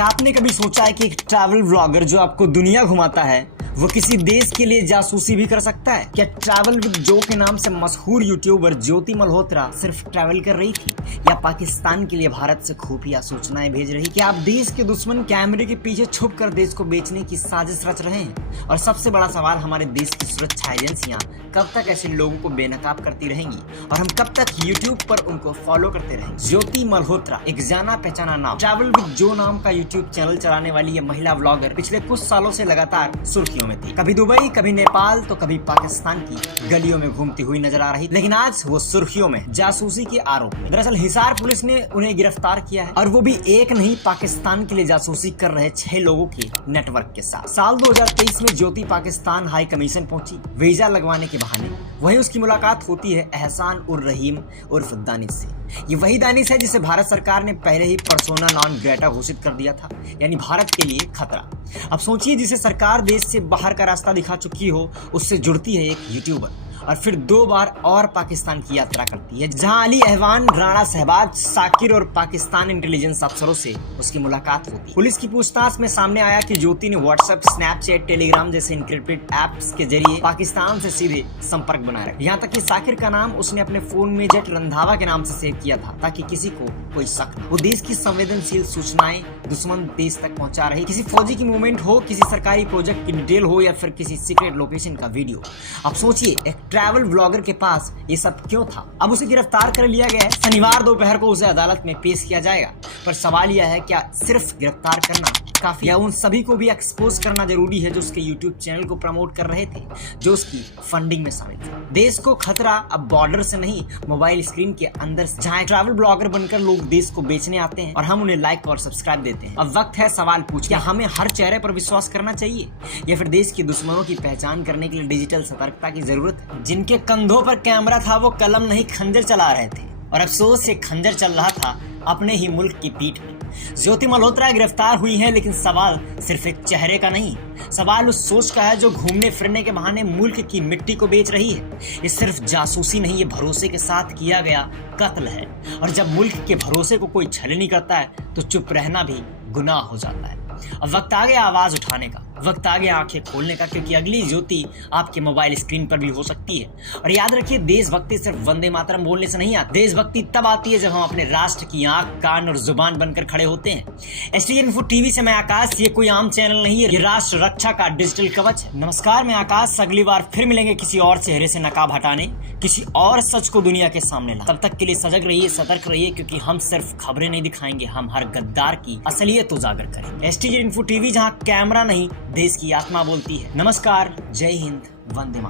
क्या आपने कभी सोचा है कि एक ट्रैवल व्लॉगर जो आपको दुनिया घुमाता है वो किसी देश के लिए जासूसी भी कर सकता है? क्या ट्रैवल विद जो के नाम से मशहूर यूट्यूबर ज्योति मल्होत्रा सिर्फ ट्रैवल कर रही थी या पाकिस्तान के लिए भारत से खुफिया सूचनाएं भेज रही? क्या आप देश के दुश्मन कैमरे के पीछे छुप कर देश को बेचने की साजिश रच रहे हैं? और सबसे बड़ा सवाल, हमारे देश की सुरक्षा एजेंसियां कब तक ऐसे लोगों को बेनकाब करती रहेंगी और हम कब तक यूट्यूब पर उनको फॉलो करते रहेंगे? ज्योति मल्होत्रा एक जाना पहचाना नाम, ट्रैवल विद जो नाम का यूट्यूब चैनल चलाने वाली ये महिला व्लॉगर पिछले कुछ सालों से लगातार सुर्खियों में थी। कभी दुबई, कभी नेपाल, तो कभी पाकिस्तान की गलियों में घूमती हुई नजर आ रही, लेकिन आज वो सुर्खियों में जासूसी के आरोप में। दरअसल हिसार पुलिस ने उन्हें गिरफ्तार किया है और वो भी एक नहीं, पाकिस्तान के लिए जासूसी कर रहे 6 लोगों के नेटवर्क के साथ। साल 2023 में ज्योति पाकिस्तान हाई कमीशन पहुंची वीजा लगवाने के बहाने। वहीं उसकी मुलाकात होती है एहसान उर रहीम उर्फ दानिश से। ये वही दानिश है जिसे भारत सरकार ने पहले ही पर्सोना नॉन ग्रेटा घोषित कर दिया था, यानी भारत के लिए खतरा। अब सोचिए, जिसे सरकार देश से बाहर का रास्ता दिखा चुकी हो, उससे जुड़ती है एक यूट्यूबर और फिर 2 बार और पाकिस्तान की यात्रा करती है, जहां अली अहवान, राणा शहबाज, साकिर और पाकिस्तान इंटेलिजेंस अफसरों से उसकी मुलाकात होती है। पुलिस की पूछताछ में सामने आया कि ज्योति ने व्हाट्सएप, स्नैपचैट, टेलीग्राम जैसे इंक्रिप्टेड ऐप्स के जरिए पाकिस्तान से सीधे संपर्क बनाए रखा। यहाँ तक कि साकिर का नाम उसने अपने फोन में जेट रंधावा के नाम से सेव किया था ताकि किसी को कोई शक न हो। वो देश की संवेदनशील सूचनाएं दुश्मन देश तक पहुंचा रही, किसी फौजी की मूवमेंट हो, किसी सरकारी प्रोजेक्ट की डिटेल हो या फिर किसी सीक्रेट लोकेशन का वीडियो। अब सोचिए, एक ट्रैवल व्लॉगर के पास ये सब क्यों था? अब उसे गिरफ्तार कर लिया गया है। शनिवार दोपहर को उसे अदालत में पेश किया जाएगा। पर सवाल यह है, क्या सिर्फ गिरफ्तार करना काफी या उन सभी को भी एक्सपोज करना जरूरी है जो उसके यूट्यूब चैनल को प्रमोट कर रहे थे, जो उसकी फंडिंग में शामिल थे? देश को खतरा अब बॉर्डर से नहीं, मोबाइल स्क्रीन के अंदर से, जहां ट्रैवल ब्लॉगर बनकर लोग देश को बेचने आते हैं और हम उन्हें लाइक और सब्सक्राइब देते हैं। अब वक्त है सवाल पूछ, क्या हमें हर चेहरे पर विश्वास करना चाहिए या फिर देश के दुश्मनों की पहचान करने के लिए डिजिटल सतर्कता की जरूरत है? जिनके कंधों पर कैमरा था वो कलम नहीं खंजर चला रहे थे, और अफसोस से खंजर चल रहा था अपने ही मुल्क की पीठ में। ज्योति मल्होत्रा गिरफ्तार हुई है, लेकिन सवाल सिर्फ एक चेहरे का नहीं, सवाल उस सोच का है जो घूमने फिरने के बहाने मुल्क की मिट्टी को बेच रही है। ये सिर्फ जासूसी नहीं, ये भरोसे के साथ किया गया कत्ल है। और जब मुल्क के भरोसे को कोई छलनी करता है तो चुप रहना भी गुनाह हो जाता है। अब वक्त आ गया आवाज उठाने का, वक्त आ गया आंखें खोलने का, क्योंकि अगली ज्योति आपके मोबाइल स्क्रीन पर भी हो सकती है। और याद रखिए, देशभक्ति सिर्फ वंदे मातरम बोलने से नहीं आती। देशभक्ति तब आती है जब हम अपने राष्ट्र की आंख, कान और जुबान बनकर खड़े होते हैं। एसटीजन इन्फो टीवी से मैं आकाश, ये कोई आम चैनल नहीं है, ये राष्ट्र रक्षा का डिजिटल कवच है। नमस्कार, मैं आकाश। अगली बार फिर मिलेंगे किसी और चेहरे से नकाब हटाने, किसी और सच को दुनिया के सामने ला। तब तक के लिए सजग रहिए, सतर्क रहिए, क्योंकि हम सिर्फ खबरें नहीं दिखाएंगे, हम हर गद्दार की असलियत उजागर करेंगे। एसटीजन इन्फो टीवी, जहां कैमरा नहीं, देश की आत्मा बोलती है। नमस्कार, जय हिंद, वंदे मातरम।